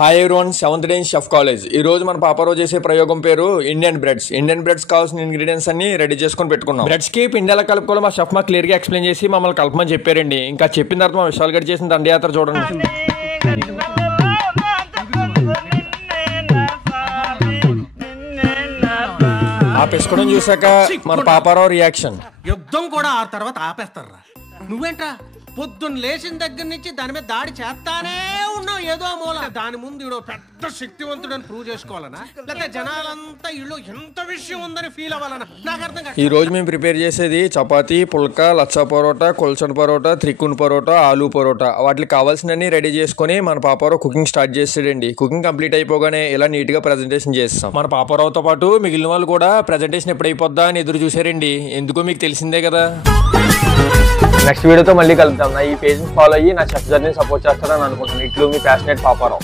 Hi everyone, 7th day chef college. ఈ రోజు మన పాపారావు చేసే ప్రయోగం పేరు ఇండియన్ బ్రెడ్స్ కావాల్సిన ఇంగ్రీడియంట్స్ అన్ని రెడీ చేసుకొని పెట్టుకున్నాం. బ్రెడ్స్ కి పిండి ఎలా కలుపుకోవాలో మా షెఫ్ మాకు క్లియర్ గా ఎక్స్ప్లెయిన్ చేసి మమ్మల్ని కలపమని చెప్పారండి. ఇంకా చెప్పిన తర్వాత మా విశాల్ గడ్ చేసిన దండయాత్ర చూడండి. ఆ పెసుకోవడం చూసాక మన పాపారావు రియాక్షన్. యుద్ధం కూడా ఆ తర్వాత ఆపేస్తారా? నువ్వేంట్రా పొద్దున్న లేచిన దగ్గర నుంచి దాని మీద దాడి చేస్తానే ఉన్నావు. ఏదో మూల దాని ముందు ఇడో పెద్ద శక్తివంతుడని ప్రూవ్ చేసుకోవాలనా, లేకపోతే జనాలంతా ఇళ్ళు ఎంత విషయం ఉందని ఫీల్ అవ్వాలనా? నాకు అర్థం కాదు. ఈ రోజు మేము ప్రిపేర్ చేసేది చపాతీ, పుల్కా, లచ్చా పరోటా, కొల్చన్ పరోటా, త్రికున్ పరోటా, ఆలూ పరోటా. వాటికి కావాల్సినన్ని రెడీ చేసుకుని మన పాపారావు కుకింగ్ స్టార్ట్ చేసాడండి. కుకింగ్ కంప్లీట్ అయిపోగానే ఇలా నీట్ గా ప్రెజెంటేషన్ చేస్తాం. మన పాపారావుతో పాటు మిగిలిన వాళ్ళు కూడా ప్రెజెంటేషన్ ఎప్పుడు అయిపోద్దా అని ఎదురు చూసారండి. ఎందుకో మీకు తెలిసిందే కదా. నెక్స్ట్ వీడియోతో మళ్ళీ కలుద్దాం. నా ఈ పేజ్ ఫాలో అయ్యి నా చెఫ్ జర్నీ సపోర్ట్ చేస్తారని అనుకుంటున్నాను. ఇట్లు మీ ప్యాషనేట్ పాపారావు.